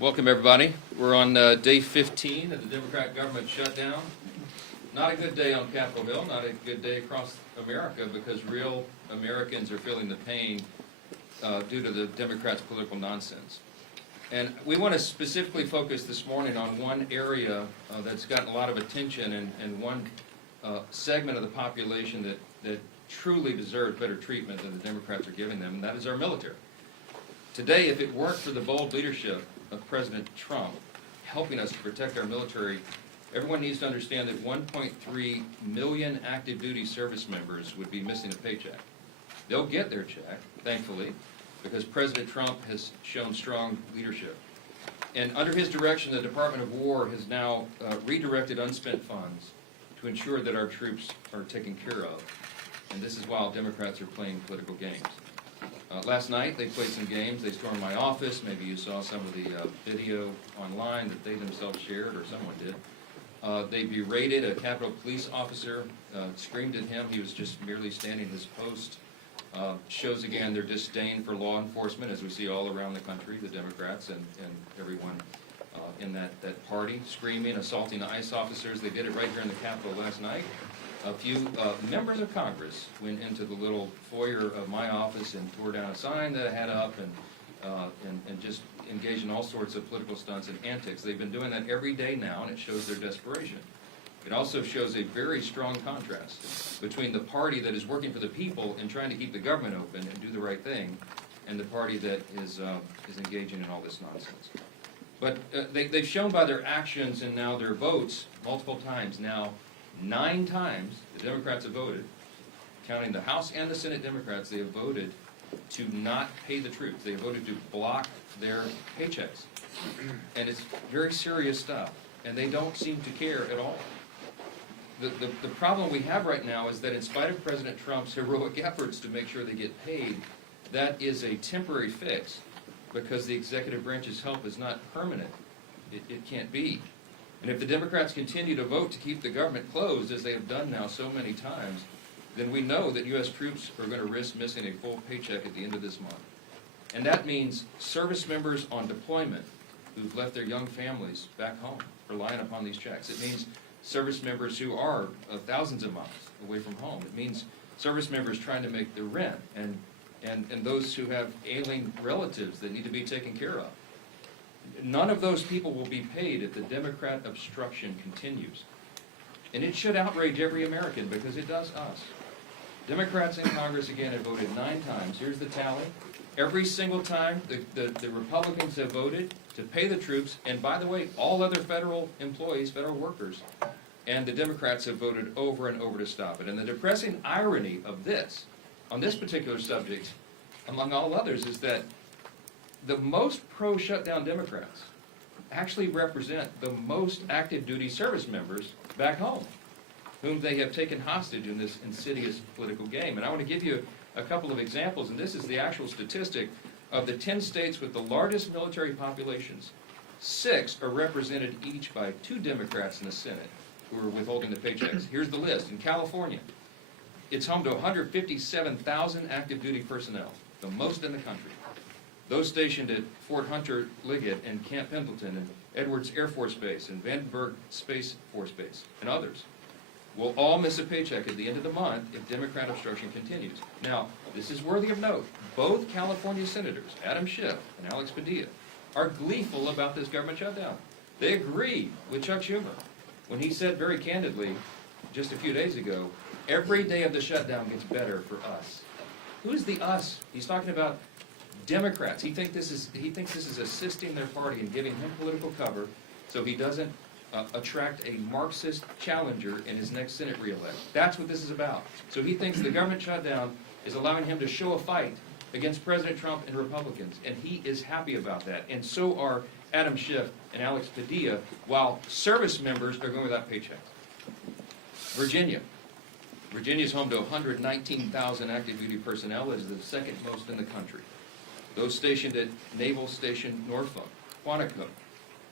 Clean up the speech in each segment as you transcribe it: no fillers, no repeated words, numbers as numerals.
Welcome, everybody. We're on day 15 of the Democrat government shutdown. Not a good day on Capitol Hill, not a good day across America, because real Americans are feeling the pain due to the Democrats' political nonsense. And we want to specifically focus this morning on one area that's gotten a lot of attention and one segment of the population that truly deserves better treatment than the Democrats are giving them, and that is our military. Today, if it weren't for the bold leadership of President Trump helping us to protect our military, everyone needs to understand that 1.3 million active duty service members would be missing a paycheck. They'll get their check, thankfully, because President Trump has shown strong leadership. And under his direction, the Department of War has now redirected unspent funds to ensure that our troops are taken care of. And this is while Democrats are playing political games. Last night, they played some games. They stormed my office. Maybe you saw some of the video online that they themselves shared, or someone did. They berated a Capitol Police officer, screamed at him. He was just merely standing his post. Shows again their disdain for law enforcement, as we see all around the country, the Democrats and everyone in that party, screaming, assaulting ICE officers. They did it right here in the Capitol last night. A few members of Congress went into the little foyer of my office and tore down a sign that I had up and just engaged in all sorts of political stunts and antics. They've been doing that every day now, and it shows their desperation. It also shows a very strong contrast between the party that is working for the people and trying to keep the government open and do the right thing, and the party that is engaging in all this nonsense. But they've shown by their actions and now their votes multiple times now. 9 times the Democrats have voted, counting the House and the Senate Democrats, they have voted to not pay the troops. They have voted to block their paychecks. And it's very serious stuff, and they don't seem to care at all. The problem we have right now is that in spite of President Trump's heroic efforts to make sure they get paid, that is a temporary fix, because the executive branch's help is not permanent. It can't be. And if the Democrats continue to vote to keep the government closed, as they have done now so many times, then we know that U.S. troops are going to risk missing a full paycheck at the end of this month. And that means service members on deployment who've left their young families back home, relying upon these checks. It means service members who are thousands of miles away from home. It means service members trying to make their rent, and those who have ailing relatives that need to be taken care of. None of those people will be paid if the Democrat obstruction continues. And it should outrage every American, because it does us. Democrats in Congress, again, have voted 9 times. Here's the tally. Every single time the Republicans have voted to pay the troops, and by the way, all other federal employees, federal workers, and the Democrats have voted over and over to stop it. And the depressing irony of this, on this particular subject, among all others, is that the most pro-shutdown Democrats actually represent the most active duty service members back home, whom they have taken hostage in this insidious political game. And I want to give you a couple of examples, and this is the actual statistic of the 10 states with the largest military populations. 6 are represented each by 2 Democrats in the Senate who are withholding the paychecks. Here's the list. In California, it's home to 157,000 active duty personnel, the most in the country. Those stationed at Fort Hunter Liggett and Camp Pendleton and Edwards Air Force Base and Vandenberg Space Force Base and others will all miss a paycheck at the end of the month if Democrat obstruction continues. Now, this is worthy of note. Both California senators, Adam Schiff and Alex Padilla, are gleeful about this government shutdown. They agree with Chuck Schumer when he said very candidly just a few days ago, every day of the shutdown gets better for us. Who's the us? He's talking about Democrats. He thinks this is assisting their party and giving him political cover so he doesn't attract a Marxist challenger in his next Senate re-elect. That's what this is about. So he thinks the government shutdown is allowing him to show a fight against President Trump and Republicans, and he is happy about that. And so are Adam Schiff and Alex Padilla, while service members are going without paychecks. Virginia. Virginia is home to 119,000 active duty personnel. It is the second most in the country. Those stationed at Naval Station Norfolk, Quantico,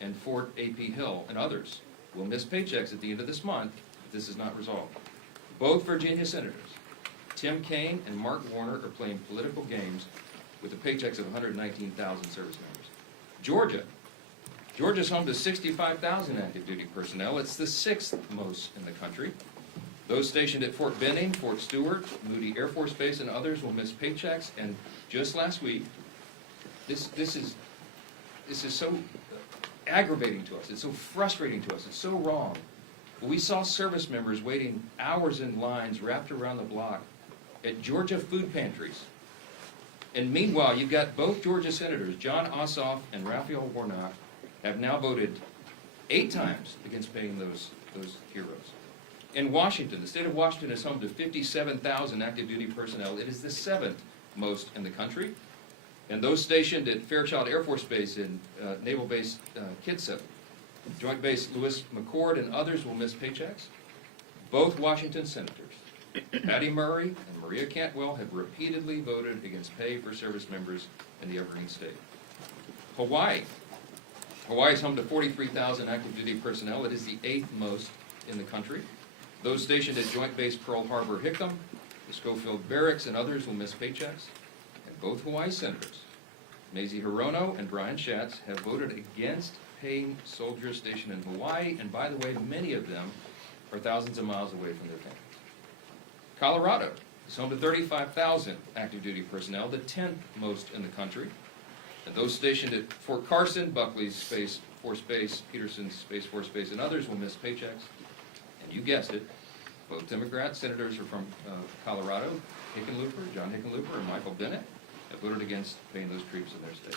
and Fort A.P. Hill, and others will miss paychecks at the end of this month if this is not resolved. Both Virginia senators, Tim Kaine and Mark Warner, are playing political games with the paychecks of 119,000 service members. Georgia, Georgia's home to 65,000 active duty personnel. It's the 6th most in the country. Those stationed at Fort Benning, Fort Stewart, Moody Air Force Base, and others will miss paychecks. And just last week, this is so aggravating to us. It's so frustrating to us. It's so wrong. We saw service members waiting hours in lines wrapped around the block at Georgia food pantries. And meanwhile, you've got both Georgia senators, John Ossoff and Raphael Warnock, have now voted 8 times against paying those heroes. In Washington, the state of Washington is home to 57,000 active duty personnel. It is the 7th most in the country. And those stationed at Fairchild Air Force Base in Naval Base Kitsap, Joint Base Lewis McChord, and others will miss paychecks. Both Washington senators, Patty Murray and Maria Cantwell, have repeatedly voted against pay for service members in the Evergreen State. Hawaii is home to 43,000 active duty personnel. It is the 8th most in the country. Those stationed at Joint Base Pearl Harbor Hickam, the Schofield Barracks, and others will miss paychecks. And both Hawaii senators, Mazie Hirono and Brian Schatz, have voted against paying soldiers stationed in Hawaii, and by the way, many of them are thousands of miles away from their families. Colorado is home to 35,000 active duty personnel, the 10th most in the country. And those stationed at Fort Carson, Buckley's Space Force Base, Peterson's Space Force Base, and others will miss paychecks. And you guessed it, both Democrat senators are from Colorado, John Hickenlooper and Michael Bennett, have voted against paying those troops in their state.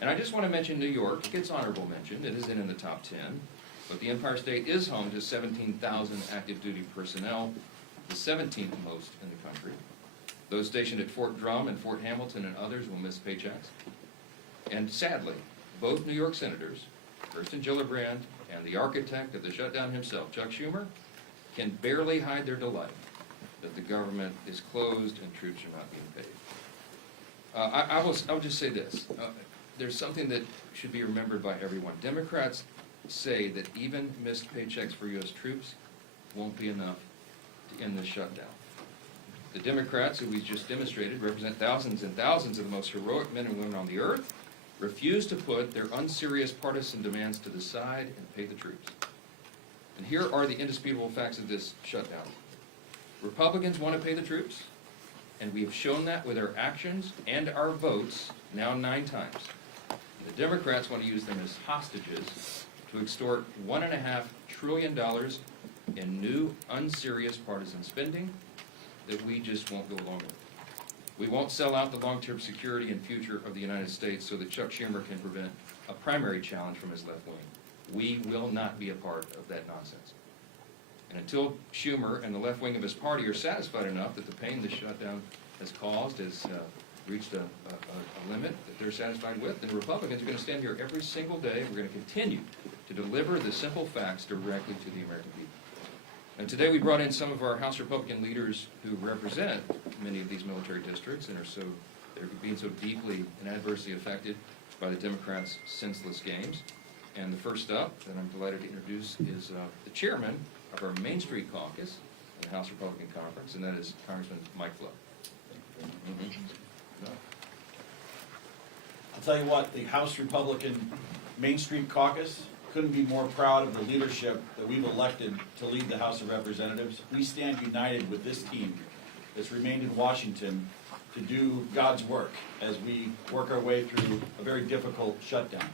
And I just want to mention New York. It gets honorable mention. It isn't in the top 10. But the Empire State is home to 17,000 active duty personnel, the 17th most in the country. Those stationed at Fort Drum and Fort Hamilton and others will miss paychecks. And sadly, both New York senators, Kirsten Gillibrand and the architect of the shutdown himself, Chuck Schumer, can barely hide their delight that the government is closed and troops are not being paid. I'll just say this. There's something that should be remembered by everyone. Democrats say that even missed paychecks for U.S. troops won't be enough to end this shutdown. The Democrats, who we just demonstrated, represent thousands and thousands of the most heroic men and women on the earth, refuse to put their unserious partisan demands to the side and pay the troops. And here are the indisputable facts of this shutdown. Republicans want to pay the troops, and we have shown that with our actions and our votes now 9 times. The Democrats want to use them as hostages to extort $1.5 trillion in new, unserious partisan spending that we just won't go along with. We won't sell out the long-term security and future of the United States so that Chuck Schumer can prevent a primary challenge from his left wing. We will not be a part of that nonsense. And until Schumer and the left wing of his party are satisfied enough that the pain this shutdown has caused has reached a limit that they're satisfied with, then Republicans are going to stand here every single day. We're going to continue to deliver the simple facts directly to the American people. And today we brought in some of our House Republican leaders who represent many of these military districts and they're being so deeply and adversely affected by the Democrats' senseless games. And the first up that I'm delighted to introduce is the chairman of our Main Street Caucus in the House Republican Conference, and that is Congressman Mike Flood. I'll tell you what, the House Republican Main Street Caucus couldn't be more proud of the leadership that we've elected to lead the House of Representatives. We stand united with this team that's remained in Washington to do God's work as we work our way through a very difficult shutdown.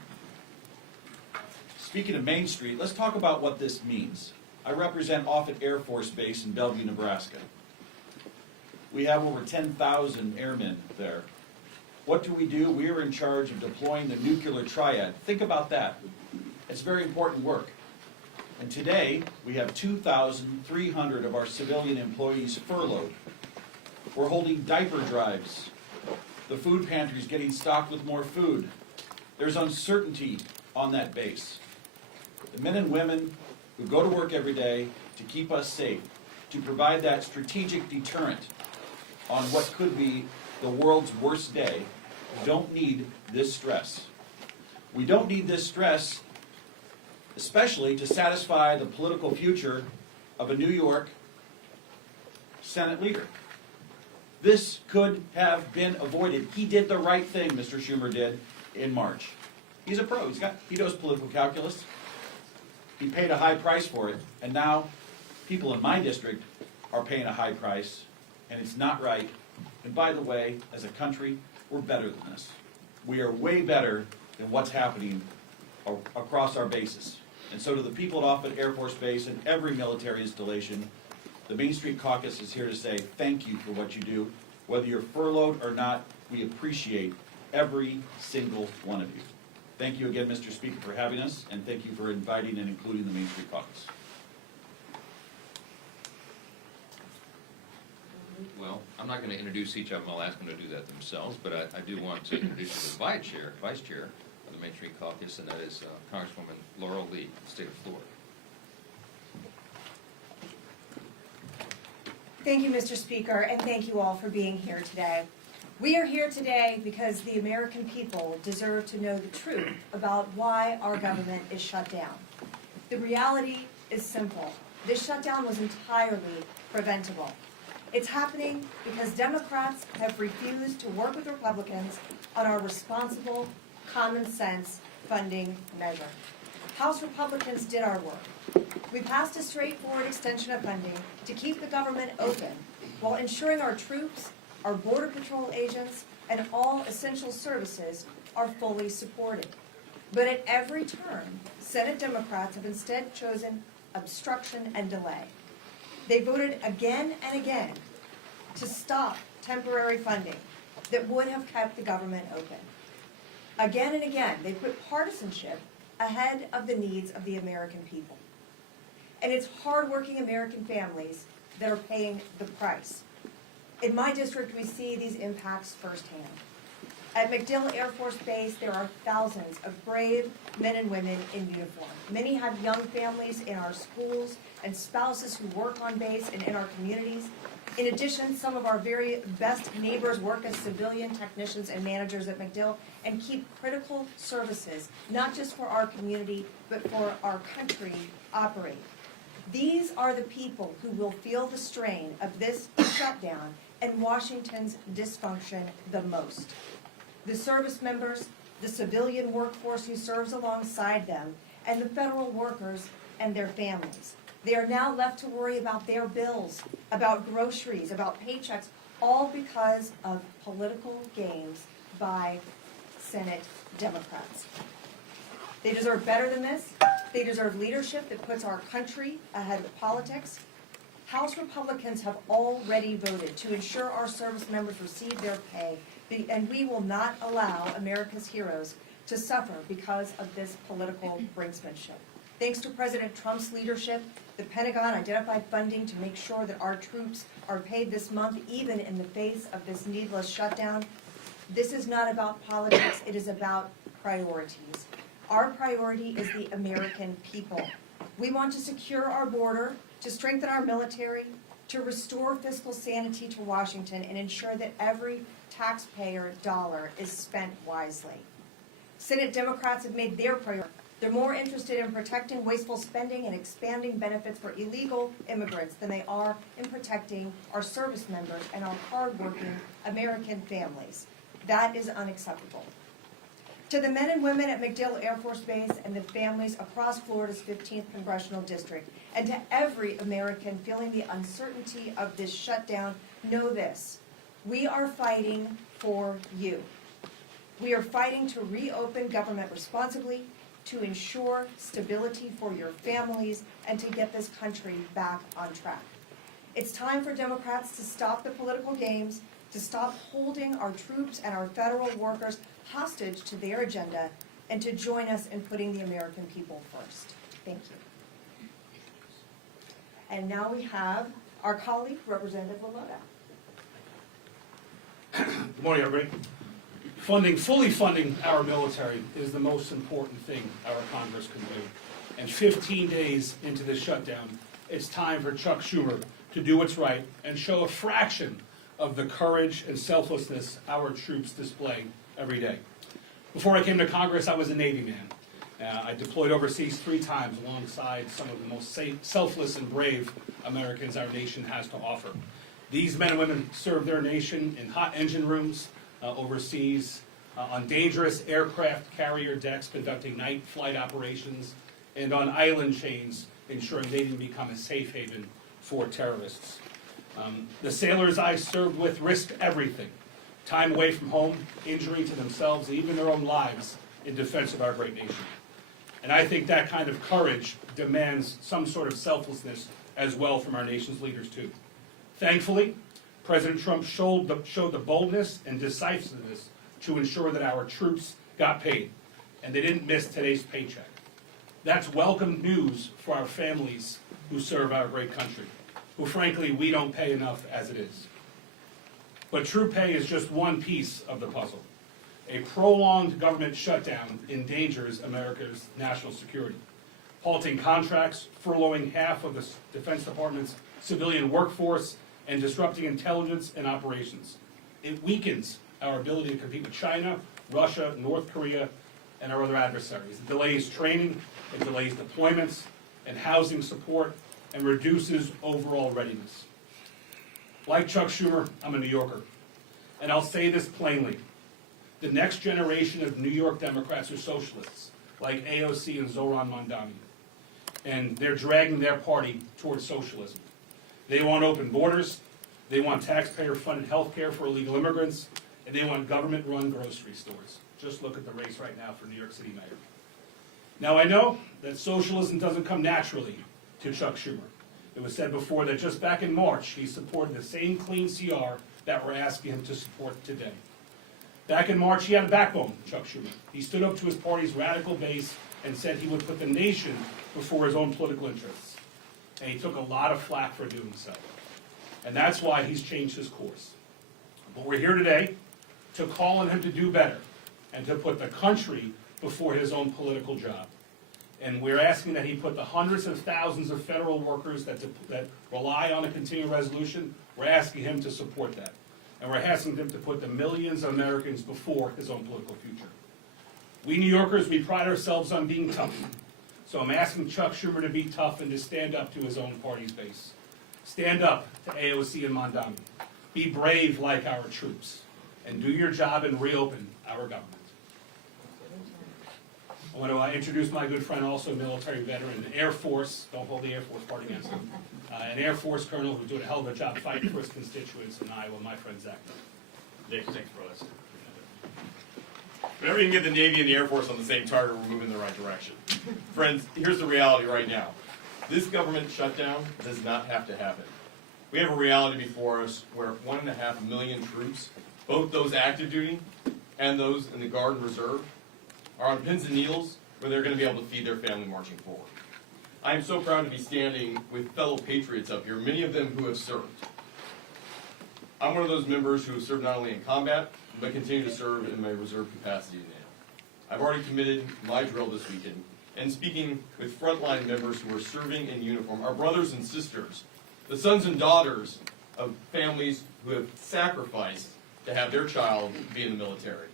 Speaking of Main Street, let's talk about what this means. I represent Offutt Air Force Base in Bellevue, Nebraska. We have over 10,000 airmen there. What do? We are in charge of deploying the nuclear triad. Think about that. It's very important work. And today, we have 2,300 of our civilian employees furloughed. We're holding diaper drives. The food pantry is getting stocked with more food. There's uncertainty on that base. The men and women who go to work every day to keep us safe, to provide that strategic deterrent on what could be the world's worst day, don't need this stress. We don't need this stress, especially to satisfy the political future of a New York Senate leader. This could have been avoided. He did the right thing, Mr. Schumer did, in March. He's a pro. He knows political calculus. He paid a high price for it, and now people in my district are paying a high price, and it's not right. And by the way, as a country, we're better than this. We are way better than what's happening across our bases. And so to the people at Offutt Air Force Base and every military installation, the Main Street Caucus is here to say thank you for what you do. Whether you're furloughed or not, we appreciate every single one of you. Thank you again, Mr. Speaker, for having us, and thank you for inviting and including the Main Street Caucus. Well, I'm not going to introduce each of them. I'll ask them to do that themselves, but I do want to introduce the vice chair of the Main Street Caucus, and that is Congresswoman Laurel Lee, State of Florida. Thank you, Mr. Speaker, and thank you all for being here today. We are here today because the American people deserve to know the truth about why our government is shut down. The reality is simple. This shutdown was entirely preventable. It's happening because Democrats have refused to work with Republicans on our responsible, common sense funding measure. House Republicans did our work. We passed a straightforward extension of funding to keep the government open while ensuring our troops, our Border Patrol agents, and all essential services are fully supported. But at every turn, Senate Democrats have instead chosen obstruction and delay. They voted again and again to stop temporary funding that would have kept the government open. Again and again, they put partisanship ahead of the needs of the American people. And it's hardworking American families that are paying the price. In my district, we see these impacts firsthand. At MacDill Air Force Base, there are thousands of brave men and women in uniform. Many have young families in our schools and spouses who work on base and in our communities. In addition, some of our very best neighbors work as civilian technicians and managers at MacDill and keep critical services, not just for our community, but for our country, operate. These are the people who will feel the strain of this shutdown and Washington's dysfunction the most. The service members, the civilian workforce who serves alongside them, and the federal workers and their families. They are now left to worry about their bills, about groceries, about paychecks, all because of political games by Senate Democrats. They deserve better than this. They deserve leadership that puts our country ahead of politics. House Republicans have already voted to ensure our service members receive their pay, and we will not allow America's heroes to suffer because of this political brinksmanship. Thanks to President Trump's leadership, the Pentagon identified funding to make sure that our troops are paid this month, even in the face of this needless shutdown. This is not about politics, it is about priorities. Our priority is the American people. We want to secure our border, to strengthen our military, to restore fiscal sanity to Washington, and ensure that every taxpayer dollar is spent wisely. Senate Democrats have made their priority. They're more interested in protecting wasteful spending and expanding benefits for illegal immigrants than they are in protecting our service members and our hardworking American families. That is unacceptable. To the men and women at MacDill Air Force Base and the families across Florida's 15th Congressional District, and to every American feeling the uncertainty of this shutdown, know this: we are fighting for you. We are fighting to reopen government responsibly, to ensure stability for your families, and to get this country back on track. It's time for Democrats to stop the political games, to stop holding our troops and our federal workers hostage to their agenda, and to join us in putting the American people first. Thank you. And now we have our colleague, Representative Lalota. Good morning, everybody. Fully funding our military is the most important thing our Congress can do. And 15 days into this shutdown, it's time for Chuck Schumer to do what's right and show a fraction of the courage and selflessness our troops display every day. Before I came to Congress, I was a Navy man. I deployed overseas 3 times alongside some of the most selfless and brave Americans our nation has to offer. These men and women serve their nation in hot engine rooms overseas, on dangerous aircraft carrier decks conducting night flight operations, and on island chains ensuring they didn't become a safe haven for terrorists. The sailors I served with risked everything, time away from home, injury to themselves, and even their own lives in defense of our great nation. And I think that kind of courage demands some sort of selflessness as well from our nation's leaders too. Thankfully, President Trump showed the boldness and decisiveness to ensure that our troops got paid, and they didn't miss today's paycheck. That's welcome news for our families who serve our great country, who frankly we don't pay enough as it is. But true pay is just one piece of the puzzle. A prolonged government shutdown endangers America's national security, halting contracts, furloughing half of the Defense Department's civilian workforce, and disrupting intelligence and operations. It weakens our ability to compete with China, Russia, North Korea, and our other adversaries. It delays training, it delays deployments and housing support, and reduces overall readiness. Like Chuck Schumer, I'm a New Yorker, and I'll say this plainly. The next generation of New York Democrats are socialists, like AOC and Zohran Mamdani, and they're dragging their party towards socialism. They want open borders, they want taxpayer-funded health care for illegal immigrants, and they want government-run grocery stores. Just look at the race right now for New York City mayor. Now I know that socialism doesn't come naturally to Chuck Schumer. It was said before that just back in March, he supported the same clean CR that we're asking him to support today. Back in March, he had a backbone, Chuck Schumer. He stood up to his party's radical base and said he would put the nation before his own political interests. And he took a lot of flack for doing so. And that's why he's changed his course. But we're here today to call on him to do better and to put the country before his own political job. And we're asking that he put the hundreds of thousands of federal workers that rely on a continuing resolution, we're asking him to support that. And we're asking him to put the millions of Americans before his own political future. We New Yorkers, we pride ourselves on being tough. So I'm asking Chuck Schumer to be tough and to stand up to his own party's base. Stand up to AOC and Mamdani. Be brave like our troops. And do your job and reopen our government. I want to introduce my good friend, also military veteran, Air Force, don't hold the Air Force part against him, an Air Force colonel who's doing a hell of a job fighting for his constituents in Iowa, my friend Zach. Thanks, brothers. Whenever you can get the Navy and the Air Force on the same target, we're moving in the right direction. Friends, here's the reality right now. This government shutdown does not have to happen. We have a reality before us where 1.5 million troops, both those active duty and those in the Guard and Reserve, are on pins and needles where they're going to be able to feed their family marching forward. I am so proud to be standing with fellow patriots up here, many of them who have served. I'm one of those members who have served not only in combat, but continue to serve in my reserve capacity now. I've already committed my drill this weekend, and speaking with frontline members who are serving in uniform, our brothers and sisters, the sons and daughters of families who have sacrificed to have their child be in the military.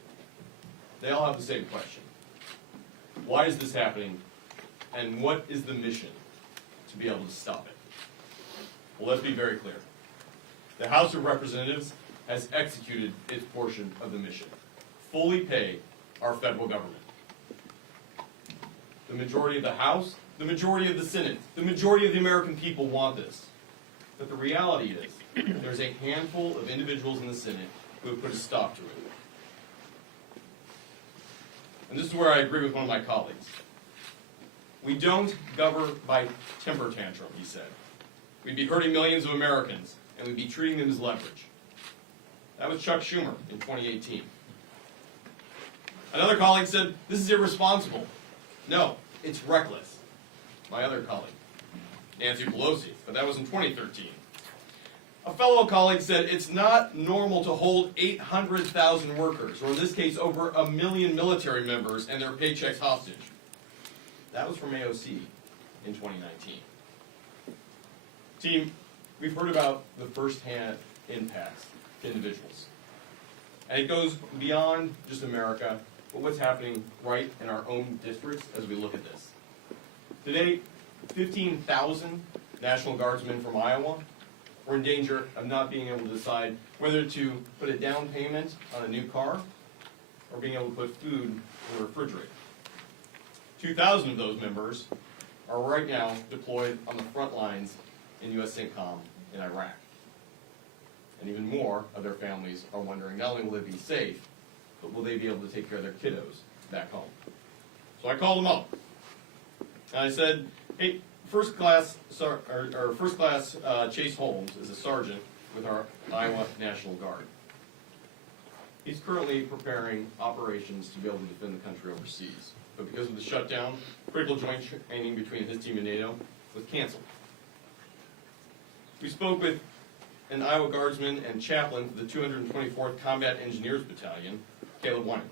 They all have the same question. Why is this happening, and what is the mission to be able to stop it? Well, let's be very clear. The House of Representatives has executed its portion of the mission. Fully pay our federal government. The majority of the House, the majority of the Senate, the majority of the American people want this. But the reality is, there's a handful of individuals in the Senate who have put a stop to it. And this is where I agree with one of my colleagues. We don't govern by temper tantrum, he said. We'd be hurting millions of Americans, and we'd be treating them as leverage. That was Chuck Schumer in 2018. Another colleague said, this is irresponsible. No, it's reckless. My other colleague, Nancy Pelosi, but that was in 2013. A fellow colleague said, it's not normal to hold 800,000 workers, or in this case, over 1 million military members and their paychecks hostage. That was from AOC in 2019. Team, we've heard about the first-hand impacts to individuals. And it goes beyond just America, but what's happening right in our own districts as we look at this. Today, 15,000 National Guardsmen from Iowa were in danger of not being able to decide whether to put a down payment on a new car or being able to put food in the refrigerator. 2,000 of those members are right now deployed on the front lines in U.S. CENTCOM in Iraq. And even more of their families are wondering not only will they be safe, but will they be able to take care of their kiddos back home. So I called them up, and I said, hey, First Class Chase Holmes is a sergeant with our Iowa National Guard. He's currently preparing operations to be able to defend the country overseas. But because of the shutdown, critical joint training between his team and NATO was canceled. We spoke with an Iowa Guardsman and chaplain for the 224th Combat Engineers Battalion, Caleb Wyman.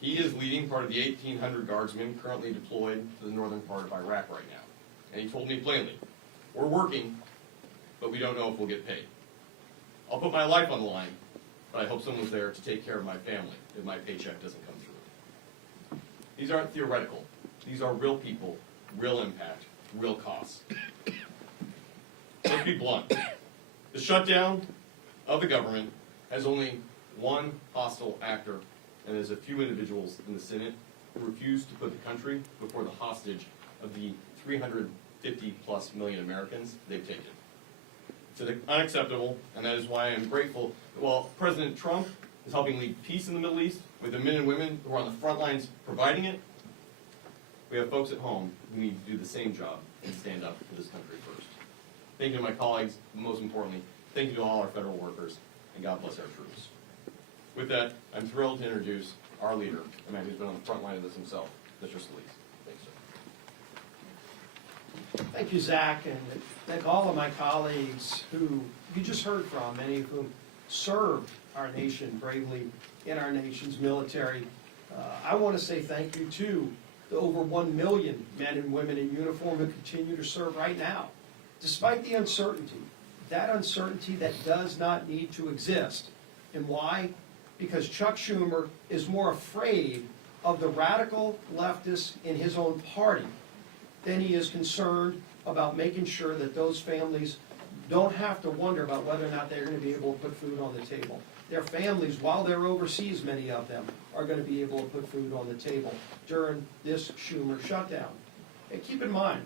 He is leading part of the 1,800 Guardsmen currently deployed to the northern part of Iraq right now. And he told me plainly, we're working, but we don't know if we'll get paid. I'll put my life on the line, but I hope someone's there to take care of my family if my paycheck doesn't come through. These aren't theoretical. These are real people, real impact, real costs. Let's be blunt. The shutdown of the government has only one hostile actor, and there's a few individuals in the Senate who refuse to put the country before the hostage of the 350+ million Americans they've taken. It's unacceptable, and that is why I'm grateful that while President Trump is helping lead peace in the Middle East with the men and women who are on the front lines providing it, we have folks at home who need to do the same job and stand up for this country first. Thank you to my colleagues, but most importantly, thank you to all our federal workers, and God bless our troops. With that, I'm thrilled to introduce our leader, a man who's been on the front line of this himself, Mr. Scalise. Thanks, sir. Thank you, Zach, and thank all of my colleagues who you just heard from, many of whom served our nation bravely in our nation's military. I want to say thank you to the over 1 million men and women in uniform who continue to serve right now, despite the uncertainty, that uncertainty that does not need to exist. And why? Because Chuck Schumer is more afraid of the radical leftists in his own party than he is concerned about making sure that those families don't have to wonder about whether or not they're going to be able to put food on the table. Their families, while they're overseas, many of them, are going to be able to put food on the table during this Schumer shutdown. And keep in mind,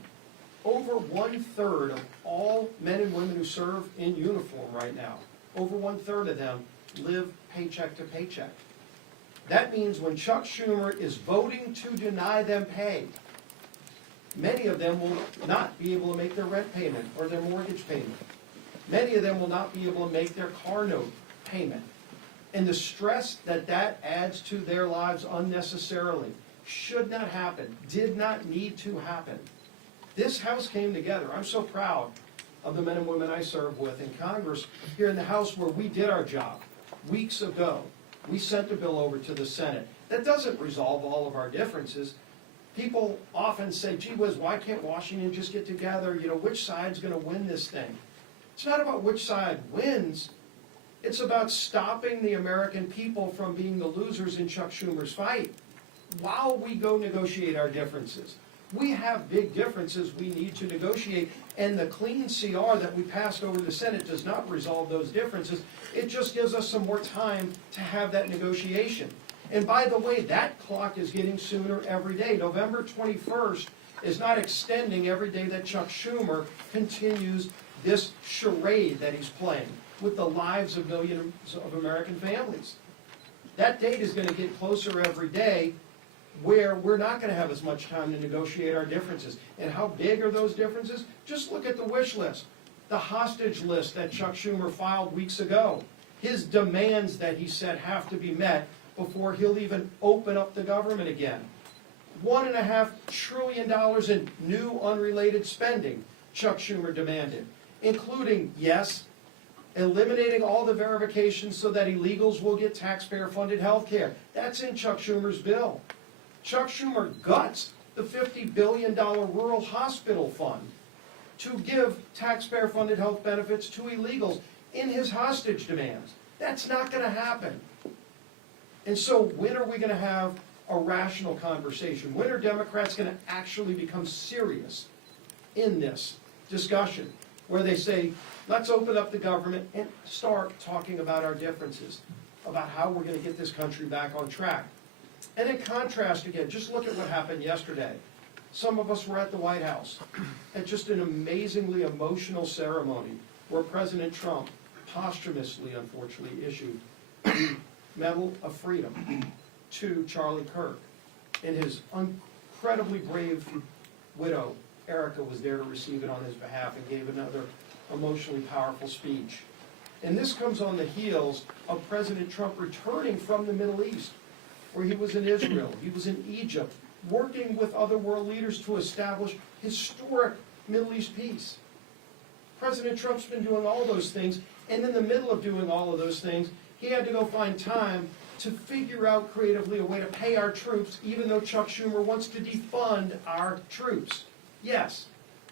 over 1/3 of all men and women who serve in uniform right now, over 1/3 of them live paycheck to paycheck. That means when Chuck Schumer is voting to deny them pay, many of them will not be able to make their rent payment or their mortgage payment. Many of them will not be able to make their car note payment. And the stress that that adds to their lives unnecessarily should not happen, did not need to happen. This House came together. I'm so proud of the men and women I serve with in Congress here in the House where we did our job. Weeks ago, we sent a bill over to the Senate. That doesn't resolve all of our differences. People often say, gee whiz, why can't Washington just get together? You know, which side's going to win this thing? It's not about which side wins. It's about stopping the American people from being the losers in Chuck Schumer's fight while we go negotiate our differences. We have big differences we need to negotiate, and the clean CR that we passed over the Senate does not resolve those differences. It just gives us some more time to have that negotiation. And by the way, that clock is getting sooner every day. November 21st is not extending every day that Chuck Schumer continues this charade that he's playing with the lives of millions of American families. That date is going to get closer every day where we're not going to have as much time to negotiate our differences. And how big are those differences? Just look at the wish list, the hostage list that Chuck Schumer filed weeks ago, his demands that he said have to be met before he'll even open up the government again. $1.5 trillion in new unrelated spending Chuck Schumer demanded, including, yes, eliminating all the verifications so that illegals will get taxpayer-funded health care. That's in Chuck Schumer's bill. Chuck Schumer guts the $50 billion rural hospital fund to give taxpayer-funded health benefits to illegals in his hostage demands. That's not going to happen. And so when are we going to have a rational conversation? When are Democrats going to actually become serious in this discussion where they say, let's open up the government and start talking about our differences? about how we're gonna get this country back on track. And in contrast, again, just look at what happened yesterday. Some of us were at the White House at just an amazingly emotional ceremony where President Trump posthumously, unfortunately, issued the Medal of Freedom to Charlie Kirk. And his incredibly brave widow, Erica, was there to receive it on his behalf and gave another emotionally powerful speech. And this comes on the heels of President Trump returning from the Middle East, where he was in Israel, he was in Egypt, working with other world leaders to establish historic Middle East peace. President Trump's been doing all those things, and in the middle of doing all of those things, he had to go find time to figure out creatively a way to pay our troops, even though Chuck Schumer wants to defund our troops. Yes,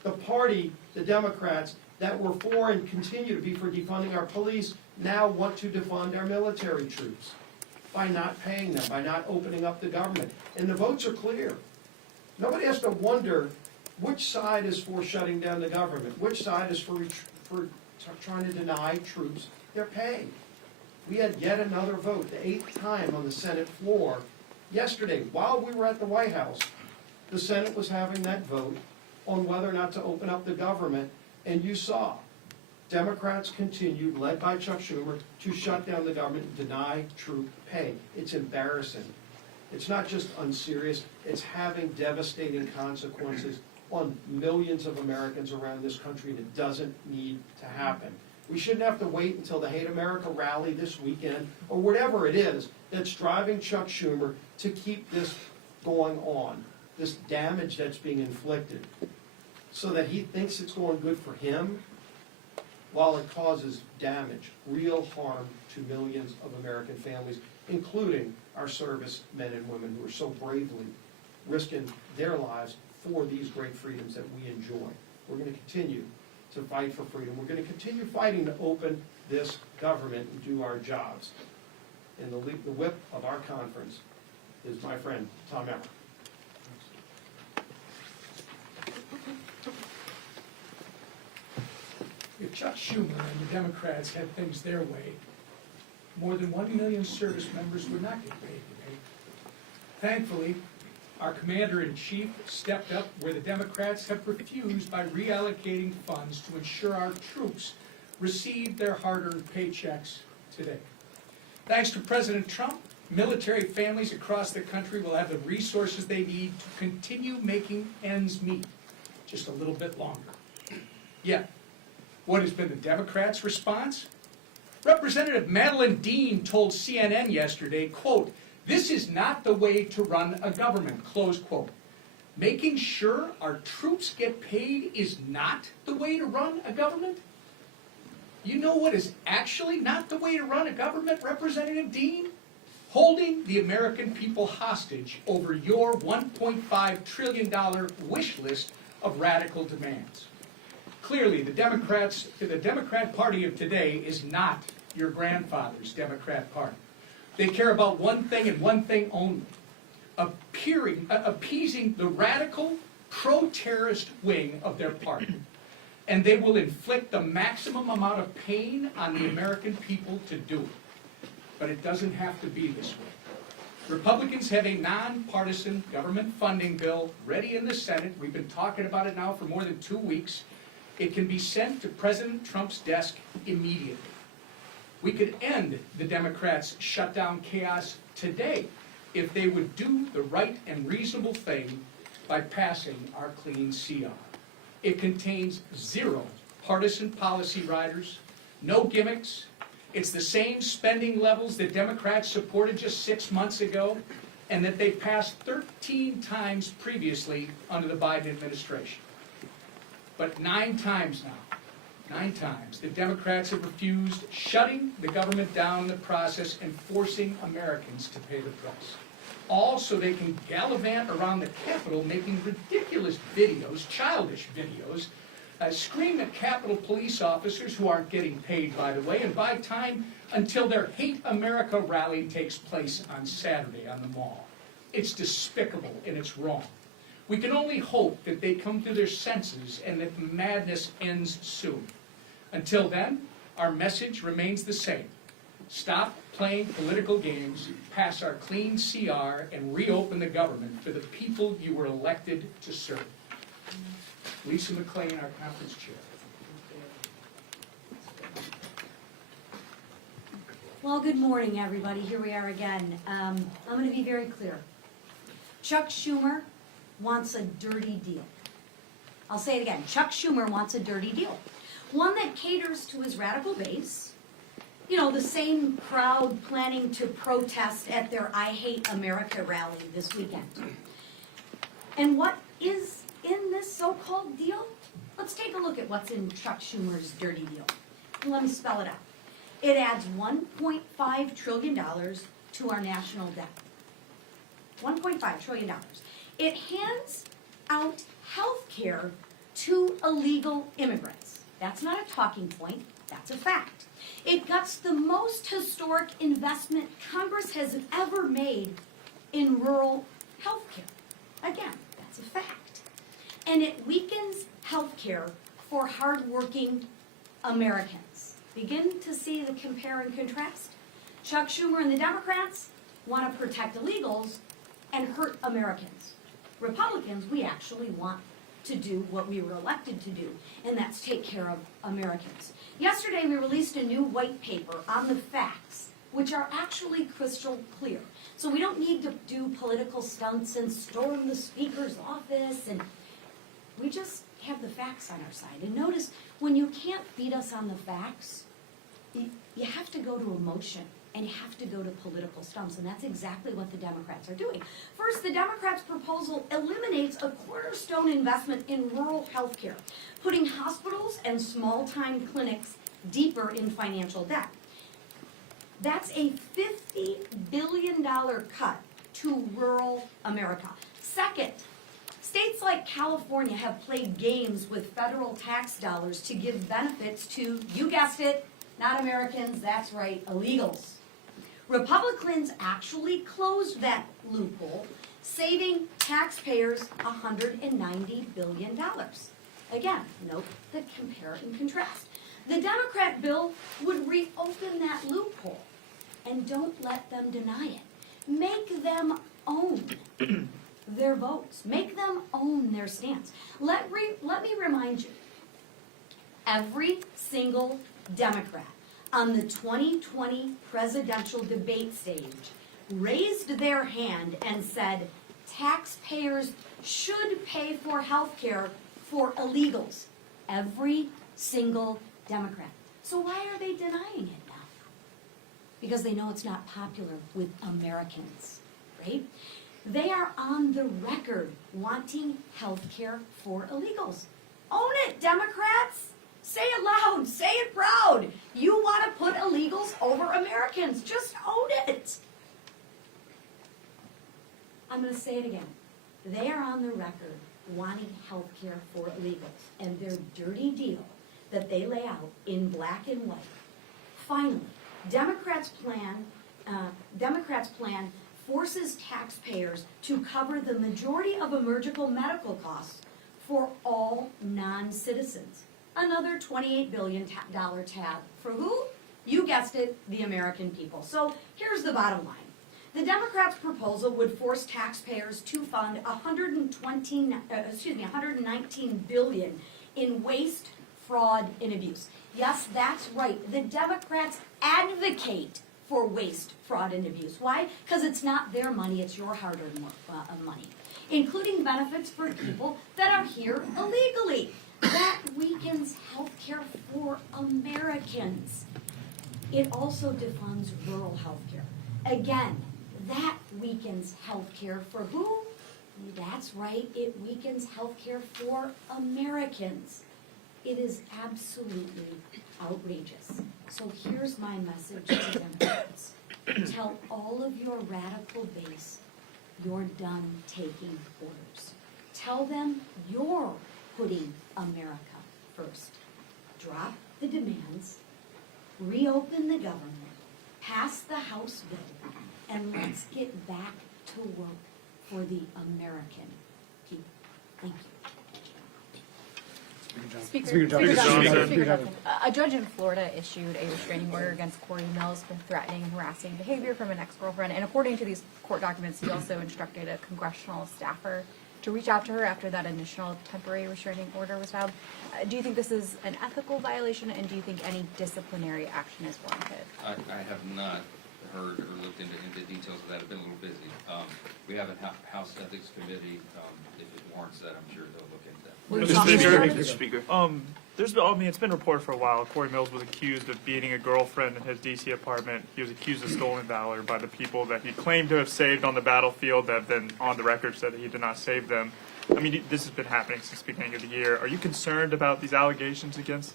the party, the Democrats, that were for and continue to be for defunding our police, now want to defund our military troops by not paying them, by not opening up the government. And the votes are clear. Nobody has to wonder which side is for shutting down the government, which side is for trying to deny troops their pay. We had yet another vote, the 8th time on the Senate floor. Yesterday, while we were at the White House, the Senate was having that vote on whether or not to open up the government, and you saw Democrats continued, led by Chuck Schumer, to shut down the government and deny troop pay. It's embarrassing. It's not just unserious, it's having devastating consequences on millions of Americans around this country, and it doesn't need to happen. We shouldn't have to wait until the Hate America rally this weekend, or whatever it is that's driving Chuck Schumer to keep this going on, this damage that's being inflicted, so that he thinks it's going good for him, while it causes damage, real harm to millions of American families, including our service men and women who are so bravely risking their lives for these great freedoms that we enjoy. We're going to continue to fight for freedom. We're going to continue fighting to open this government and do our jobs. And the whip of our conference is my friend, Tom Emmer. If Chuck Schumer and the Democrats had things their way, more than 1 million service members would not get paid today. Thankfully, our commander-in-chief stepped up where the Democrats have refused by reallocating funds to ensure our troops receive their hard-earned paychecks today. Thanks to President Trump, military families across the country will have the resources they need to continue making ends meet just a little bit longer. Yet, what has been the Democrats' response? Representative Madeline Dean told CNN yesterday, quote, "This is not the way to run a government," close quote. Making sure our troops get paid is not the way to run a government? You know what is actually not the way to run a government, Representative Dean? Holding the American people hostage over your $1.5 trillion wish list of radical demands. Clearly, the Democrat Party of today is not your grandfather's Democrat Party. They care about one thing and one thing only, appeasing the radical, pro-terrorist wing of their party. And they will inflict the maximum amount of pain on the American people to do it. But it doesn't have to be this way. Republicans have a nonpartisan government funding bill ready in the Senate. We've been talking about it now for more than 2 weeks. It can be sent to President Trump's desk immediately. We could end the Democrats' shutdown chaos today if they would do the right and reasonable thing by passing our clean CR. It contains 0 partisan policy riders, no gimmicks. It's the same spending levels that Democrats supported just 6 months ago and that they passed 13 times previously under the Biden administration. But 9 times now, 9 times, the Democrats have refused, shutting the government down in the process and forcing Americans to pay the price. All so they can gallivant around the Capitol making ridiculous videos, childish videos, scream at Capitol police officers who aren't getting paid, by the way, and buy time until their Hate America rally takes place on Saturday on the Mall. It's despicable and it's wrong. We can only hope that they come to their senses and that the madness ends soon. Until then, our message remains the same. Stop playing political games, pass our clean CR, and reopen the government for the people you were elected to serve. Lisa McLean, our conference chair. Well, good morning, everybody. Here we are again. I'm going to be very clear. Chuck Schumer wants a dirty deal. I'll say it again. Chuck Schumer wants a dirty deal. One that caters to his radical base. You know, the same crowd planning to protest at their I Hate America rally this weekend. And what is in this so-called deal? Let's take a look at what's in Chuck Schumer's dirty deal. Let me spell it out. It adds $1.5 trillion to our national debt. $1.5 trillion. It hands out health care to illegal immigrants. That's not a talking point, that's a fact. It guts the most historic investment Congress has ever made in rural health care. Again, that's a fact. And it weakens health care for hardworking Americans. Begin to see the compare and contrast. Chuck Schumer and the Democrats want to protect illegals and hurt Americans. Republicans, we actually want to do what we were elected to do, and that's take care of Americans. Yesterday, we released a new white paper on the facts, which are actually crystal clear. So we don't need to do political stunts and storm the speaker's office, and we just have the facts on our side. And notice, when you can't beat us on the facts, you have to go to emotion, and you have to go to political stunts, and that's exactly what the Democrats are doing. First, the Democrats' proposal eliminates a cornerstone investment in rural health care, putting hospitals and small-time clinics deeper in financial debt. That's a $50 billion cut to rural America. Second, states like California have played games with federal tax dollars to give benefits to, you guessed it, not Americans, that's right, illegals. Republicans actually closed that loophole, saving taxpayers $190 billion. Again, note the compare and contrast. The Democrat bill would reopen that loophole, and don't let them deny it. Make them own their votes. Make them own their stance. Let me remind you, every single Democrat on the 2020 presidential debate stage raised their hand and said, taxpayers should pay for health care for illegals. Every single Democrat. So why are they denying it now? Because they know it's not popular with Americans, right? They are on the record wanting health care for illegals. Own it, Democrats! Say it loud, say it proud. You want to put illegals over Americans. Just own it. I'm going to say it again. They are on the record wanting health care for illegals. And their dirty deal that they lay out in black and white. Finally, Democrats' plan forces taxpayers to cover the majority of emergency medical costs for all non-citizens. Another $28 billion tab for who? You guessed it, the American people. So here's the bottom line. The Democrats' proposal would force taxpayers to fund $119 billion in waste, fraud, and abuse. Yes, that's right. The Democrats advocate for waste, fraud, and abuse. Why? Because it's not their money, it's your hard-earned money, including benefits for people that are here illegally. That weakens health care for Americans. It also defunds rural health care. Again, that weakens health care for who? That's right, it weakens health care for Americans. It is absolutely outrageous. So here's my message to Democrats. Tell all of your radical base you're done taking orders. Tell them you're putting America first. Drop the demands, reopen the government, pass the House bill, and let's get back to work for the American people. Thank you. Speaker Johnson. Johnson. Speaker Johnson. A judge in Florida issued a restraining order against Corey Mills for threatening and harassing behavior from an ex-girlfriend. And according to these court documents, he also instructed a congressional staffer to reach out to her after that initial temporary restraining order was filed. Do you think this is an ethical violation, and do you think any disciplinary action is warranted? I have not heard or looked into details of that. I've been a little busy. We have a House Ethics Committee. If it warrants that, I'm sure they'll look into that. Will you Mr. talk to Speaker. her? Mr. Speaker. There's been, I mean, it's been reported for a while. Corey Mills was accused of beating a girlfriend in his D.C. apartment. He was accused of stolen valor by the people that he claimed to have saved on the battlefield that have been on the record said that he did not save them. I mean, this has been happening since the beginning of the year. Are you concerned about these allegations against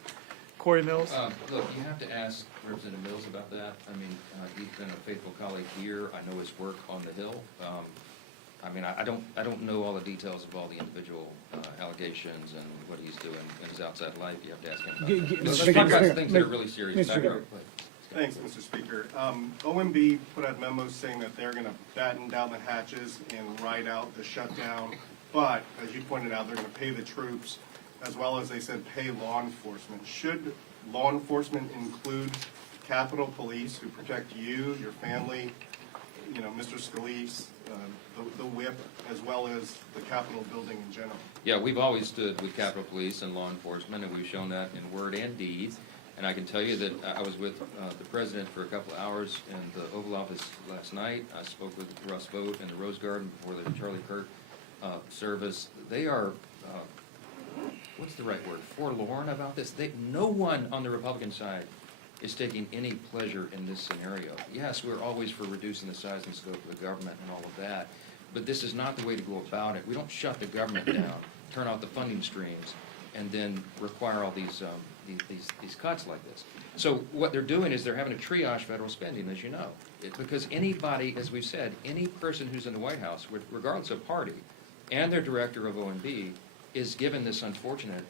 Corey Mills? Look, you have to ask Representative Mills about that. I mean, he's been a faithful colleague here. I know his work on the Hill. I mean, I don't know all the details of all the individual allegations and what he's doing in his outside life. You have to ask him about that. Let's talk about things that are really serious. Mr. Speaker. Thanks, Mr. Speaker. OMB put out memos saying that they're going to batten down the hatches and ride out the shutdown, but, as you pointed out, they're going to pay the troops, as well as they said pay law enforcement. Should law enforcement include Capitol Police, who protect you, your family, you know, Mr. Scalise, the whip, as well as the Capitol building in general? Yeah, we've always stood with Capitol Police and law enforcement, and we've shown that in word and deed. And I can tell you that I was with the president for a couple of hours in the Oval Office last night. I spoke with Russ Vogt in the Rose Garden before the Charlie Kirk service. They are, what's the right word, forlorn about this. No one on the Republican side is taking any pleasure in this scenario. Yes, we're always for reducing the size and scope of the government and all of that, but this is not the way to go about it. We don't shut the government down, turn off the funding streams, and then require all these cuts like this. So what they're doing is they're having to triage federal spending, as you know. Because anybody, as we've said, any person who's in the White House, regardless of party, and their director of OMB, is given this unfortunate,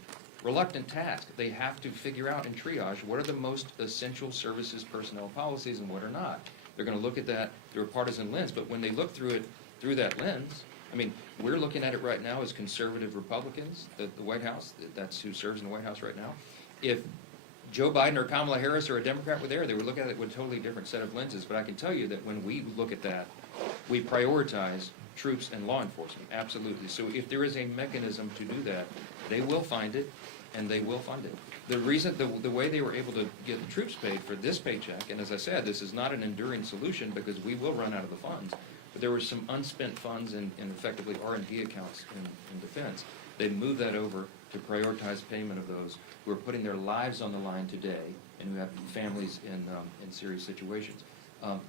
reluctant task. They have to figure out and triage what are the most essential services personnel policies and what are not. They're going to look at that through a partisan lens, but when they look through it through that lens, I mean, we're looking at it right now as conservative Republicans, the White House, that's who serves in the White House right now. If Joe Biden or Kamala Harris or a Democrat were there, they would look at it with a totally different set of lenses. But I can tell you that when we look at that, we prioritize troops and law enforcement, absolutely. So if there is a mechanism to do that, they will find it, and they will fund it. The reason, the way they were able to get the troops paid for this paycheck, and as I said, this is not an enduring solution because we will run out of the funds, but there were some unspent funds in effectively R&D accounts in defense. They moved that over to prioritize payment of those who are putting their lives on the line today and who have families in serious situations.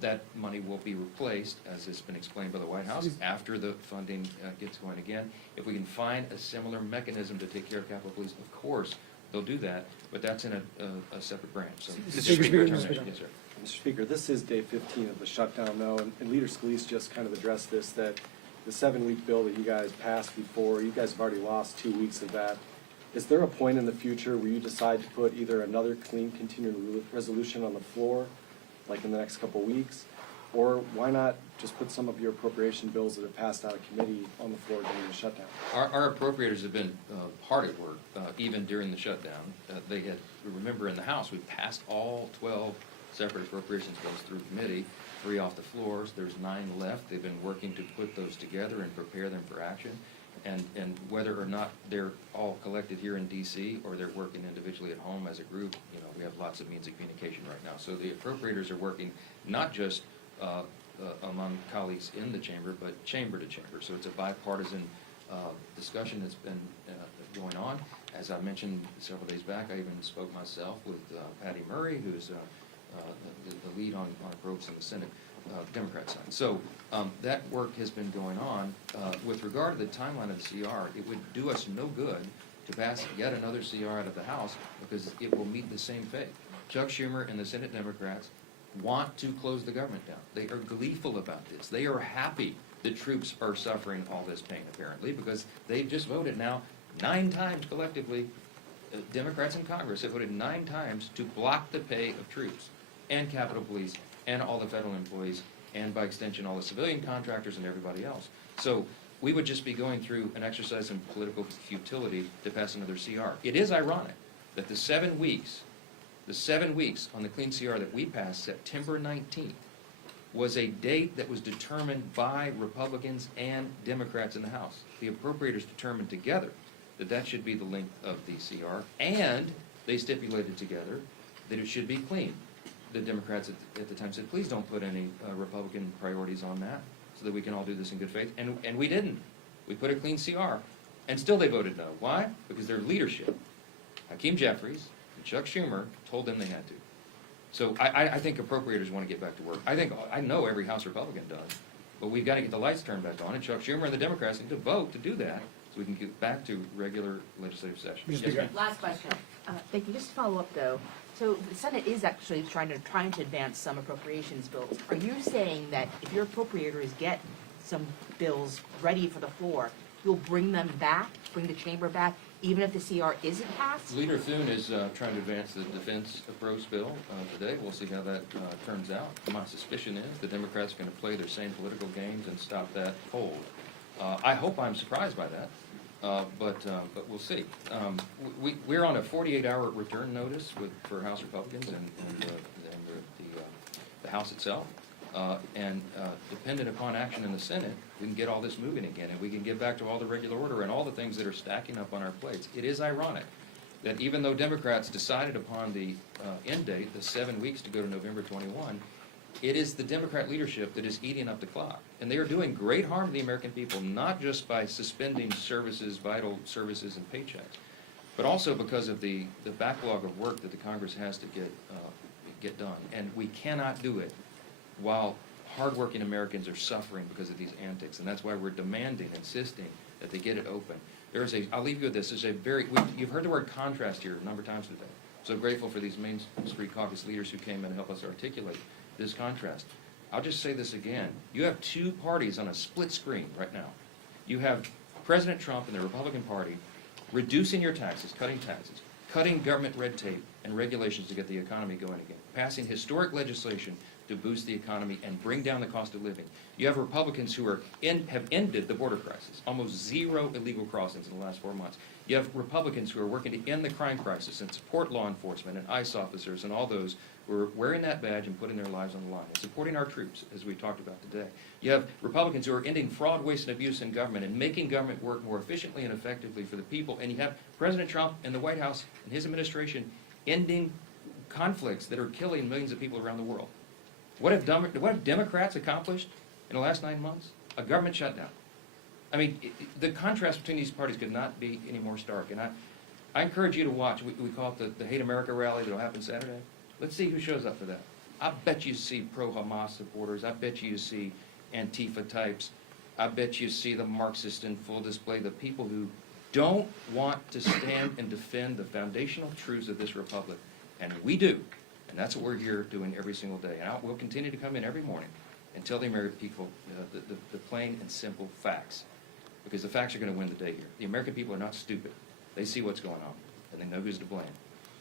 That money will be replaced, as has been explained by the White House, after the funding gets going again. If we can find a similar mechanism to take care of Capitol Police, of course, they'll do that, but that's in a separate branch. So, Speaker. Yes, sir. Mr. Speaker, this is day 15 of the shutdown now, and Leader Scalise just kind of addressed this, that the 7-week bill that you guys passed before, you guys have already lost 2 weeks of that. Is there a point in the future where you decide to put either another clean continuing resolution on the floor, like in the next couple of weeks, or why not just put some of your appropriation bills that have passed out of committee on the floor during the shutdown? Our appropriators have been hard at work, even during the shutdown. They had, remember in the House, we passed all 12 separate appropriations bills through committee, 3 off the floors. There's 9 left. They've been working to put those together and prepare them for action. And whether or not they're all collected here in D.C. or they're working individually at home as a group, you know, we have lots of means of communication right now. So the appropriators are working not just among colleagues in the chamber, but chamber to chamber. So it's a bipartisan discussion that's been going on. As I mentioned several days back, I even spoke myself with Patty Murray, who's the lead on appropriations in the Senate, Democrat side. So that work has been going on. With regard to the timeline of the CR, it would do us no good to pass yet another CR out of the House because it will meet the same fate. Chuck Schumer and the Senate Democrats want to close the government down. They are gleeful about this. They are happy the troops are suffering all this pain, apparently, because they've just voted now 9 times collectively. Democrats in Congress have voted 9 times to block the pay of troops and Capitol Police and all the federal employees and, by extension, all the civilian contractors and everybody else. So we would just be going through an exercise in political futility to pass another CR. It is ironic that the 7 weeks on the clean CR that we passed, September 19th, was a date that was determined by Republicans and Democrats in the House. The appropriators determined together that that should be the length of the CR, and they stipulated together that it should be clean. The Democrats at the time said, please don't put any Republican priorities on that so that we can all do this in good faith. And we didn't. We put a clean CR, and still they voted no. Why? Because their leadership, Hakeem Jeffries and Chuck Schumer, told them they had to. So I think appropriators want to get back to work. I know every House Republican does, but we've got to get the lights turned back on, and Chuck Schumer and the Democrats need to vote to do that so we can get back to regular legislative session. Yes, ma'am. Last question. Thank you. Just to follow up, though. So the Senate is actually trying to advance some appropriations bills. Are you saying that if your appropriators get some bills ready for the floor, you'll bring them back, bring the chamber back, even if the CR isn't passed? Leader Thune is trying to advance the defense approach bill today. We'll see how that turns out. My suspicion is the Democrats are going to play their same political games and stop that cold. I hope I'm surprised by that, but we'll see. We're on a 48-hour return notice for House Republicans and the House itself. Dependent upon action in the Senate, we can get all this moving again, and we can get back to all the regular order and all the things that are stacking up on our plates. It is ironic that even though Democrats decided upon the end date, the 7 weeks to go to November 21, it is the Democrat leadership that is eating up the clock. And they are doing great harm to the American people, not just by suspending services, vital services and paychecks, but also because of the backlog of work that the Congress has to get done. And we cannot do it while hardworking Americans are suffering because of these antics, and that's why we're demanding, insisting that they get it open. I'll leave you with this. You've heard the word contrast here a number of times today. So grateful for these Main Street Caucus leaders who came in and helped us articulate this contrast. I'll just say this again. You have two parties on a split screen right now. You have President Trump and the Republican Party reducing your taxes, cutting government red tape and regulations to get the economy going again, passing historic legislation to boost the economy and bring down the cost of living. You have Republicans who have ended the border crisis, almost zero illegal crossings in the last 4 months. You have Republicans who are working to end the crime crisis and support law enforcement and ICE officers and all those who are wearing that badge and putting their lives on the line and supporting our troops, as we talked about today. You have Republicans who are ending fraud, waste, and abuse in government and making government work more efficiently and effectively for the people. And you have President Trump and the White House and his administration ending conflicts that are killing millions of people around the world. What have Democrats accomplished in the last 9 months? A government shutdown. I mean, the contrast between these parties could not be any more stark. And I encourage you to watch. We call it the Hate America rally that will happen Saturday. Let's see who shows up for that. I bet you see pro-Hamas supporters. I bet you see Antifa types. I bet you see the Marxists in full display, the people who don't want to stand and defend the foundational truths of this republic. And we do. And that's what we're here doing every single day. And we'll continue to come in every morning and tell the American people the plain and simple facts. Because the facts are going to win the day here. The American people are not stupid. They see what's going on, and they know who's to blame.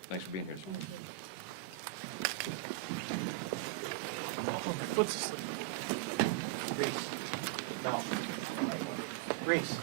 Thanks for being here this morning. Foot's asleep. Reese.